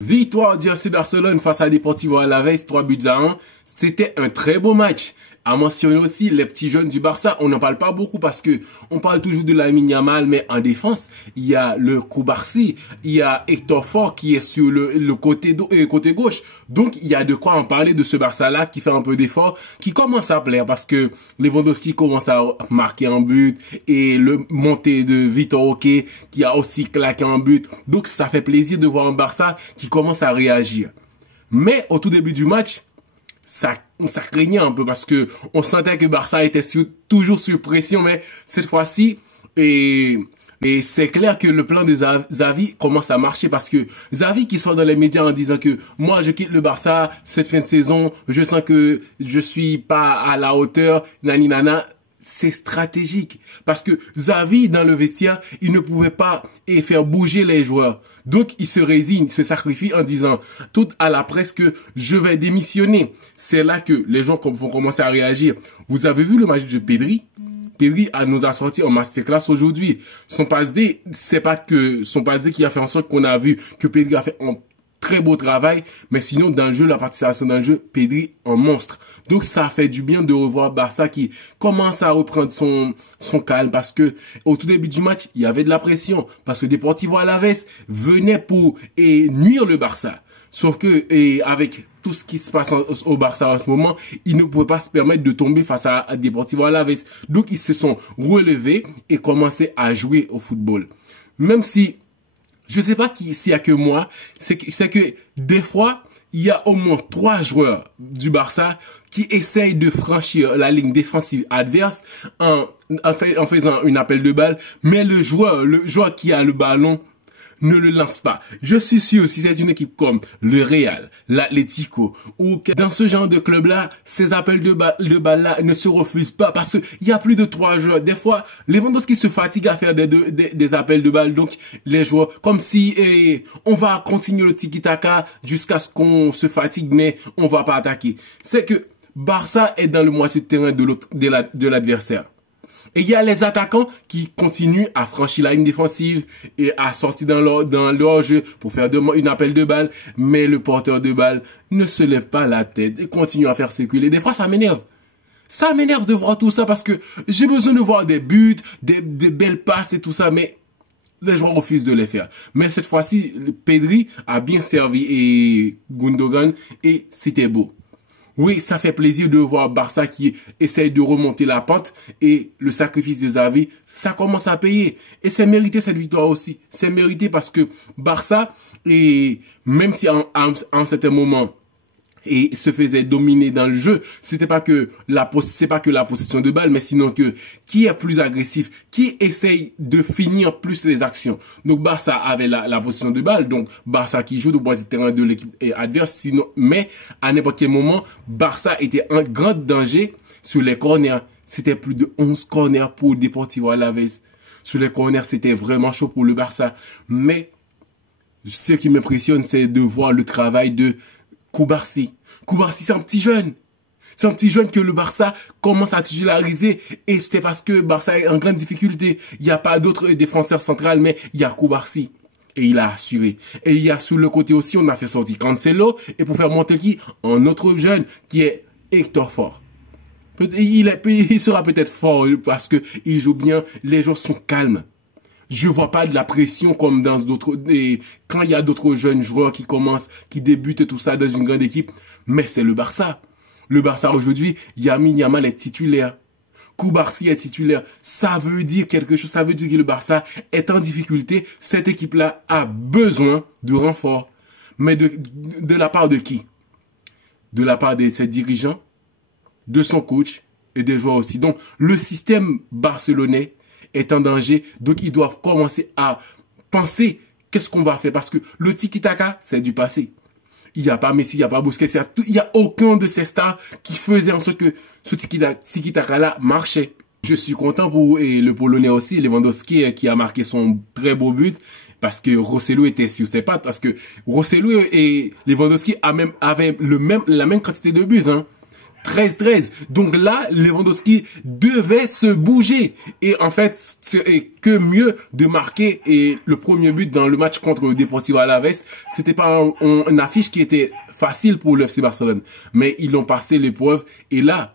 Victoire du FC Barcelone face à Deportivo Alavés, 3 buts à 1. C'était un très beau match. À mentionner aussi les petits jeunes du Barça. On n'en parle pas beaucoup parce que on parle toujours de Lamine Yamal, mais en défense, il y a le Cubarsí, il y a Héctor Fort qui est sur le côté gauche. Donc, il y a de quoi en parler de ce Barça-là qui fait un peu d'effort, qui commence à plaire parce que Lewandowski commence à marquer un but et le montée de Vitor Roque qui a aussi claqué un but. Donc, ça fait plaisir de voir un Barça qui commence à réagir. Mais au tout début du match, ça craignait un peu parce que on sentait que Barça était toujours sur pression, mais cette fois-ci, et c'est clair que le plan de Xavi commence à marcher parce que Xavi qui sort dans les médias en disant que moi je quitte le Barça cette fin de saison, je sens que je suis pas à la hauteur, nani nana. C'est stratégique parce que Xavi dans le vestiaire, il ne pouvait pas faire bouger les joueurs. Donc il se résigne, il se sacrifie en disant tout à la presse que je vais démissionner. C'est là que les gens vont commencer à réagir. Vous avez vu le match de Pedri? Pedri nous a sorti en masterclass aujourd'hui. Son passe D, c'est pas que son passe D qui a fait en sorte qu'on a vu que Pedri a fait un très beau travail, mais sinon dans le jeu, la participation dans le jeu, Pedri un monstre. Donc ça fait du bien de revoir Barça qui commence à reprendre son calme parce que au tout début du match, il y avait de la pression parce que Deportivo Alavés venait pour nuire le Barça. Sauf que avec tout ce qui se passe au Barça en ce moment, ils ne pouvaient pas se permettre de tomber face à Deportivo Alavés. Donc ils se sont relevés et commencé à jouer au football. Même si je ne sais pas s'il y a que moi, c'est que des fois, il y a au moins 3 joueurs du Barça qui essayent de franchir la ligne défensive adverse en faisant une appel de balle, mais le joueur qui a le ballon ne le lance pas. Je suis sûr, si c'est une équipe comme le Real, l'Atlético, ou dans ce genre de club-là, ces appels de balle-là ne se refusent pas parce qu'il y a plus de 3 joueurs. Des fois, Lewandowski se fatigue à faire des appels de balle. Donc, les joueurs, comme si on va continuer le tiki-taka jusqu'à ce qu'on se fatigue, mais on va pas attaquer. C'est que Barça est dans le moitié de terrain de l'adversaire. Et il y a les attaquants qui continuent à franchir la ligne défensive et à sortir dans leur jeu pour faire une appel de balle. Mais le porteur de balle ne se lève pas la tête et continue à faire circuler. Des fois, ça m'énerve. Ça m'énerve de voir tout ça parce que j'ai besoin de voir des buts, des belles passes et tout ça. Mais les joueurs refusent de les faire. Mais cette fois-ci, Pedri a bien servi et Gundogan et c'était beau. Oui, ça fait plaisir de voir Barça qui essaye de remonter la pente et le sacrifice de Xavi, ça commence à payer. Et c'est mérité cette victoire aussi. C'est mérité parce que Barça, même si à un certain moment, se faisait dominer dans le jeu, c'est pas que la possession de balle, mais sinon que qui est plus agressif, qui essaye de finir plus les actions. Donc Barça avait la possession de balle, donc Barça qui joue de bois du terrain de l'équipe adverse, sinon, mais à n'importe quel moment, Barça était en grand danger sur les corners. C'était plus de 11 corners pour Deportivo Alavés. Sur les corners, c'était vraiment chaud pour le Barça. Mais ce qui m'impressionne, c'est de voir le travail de Cubarsí. Cubarsí, c'est un petit jeune. C'est un petit jeune que le Barça commence à titulariser et c'est parce que Barça est en grande difficulté. Il n'y a pas d'autres défenseurs centrales, mais il y a Cubarsí. Et il a assuré. Et il y a sur le côté aussi, on a fait sortir Cancelo et pour faire monter qui? Un autre jeune qui est Héctor Fort. Il sera peut-être fort parce qu'il joue bien, les joueurs sont calmes. Je vois pas de la pression comme dans d'autres, quand il y a d'autres jeunes joueurs qui commencent, qui débutent et tout ça dans une grande équipe. Mais c'est le Barça. Le Barça aujourd'hui, Lamine Yamal est titulaire. Cubarsí est titulaire. Ça veut dire quelque chose. Ça veut dire que le Barça est en difficulté. Cette équipe-là a besoin de renfort. Mais de la part de qui? De la part de ses dirigeants, de son coach et des joueurs aussi. Donc, le système barcelonais est en danger, donc ils doivent commencer à penser qu'est-ce qu'on va faire parce que le tiki-taka, c'est du passé. Il n'y a pas Messi, il n'y a pas Busquets, il n'y a aucun de ces stars qui faisait en sorte que ce tiki-taka-là marchait. Je suis content pour le Polonais aussi, Lewandowski qui a marqué son très beau but parce que Rosselló était sur ses pattes, parce que Rosselló et Lewandowski avaient la même quantité de buts, hein. 13-13. Donc là, Lewandowski devait se bouger. Et en fait, que mieux de marquer et le premier but dans le match contre Deportivo Alavés. C'était pas une affiche qui était facile pour le FC Barcelone. Mais ils l'ont passé l'épreuve. Et là,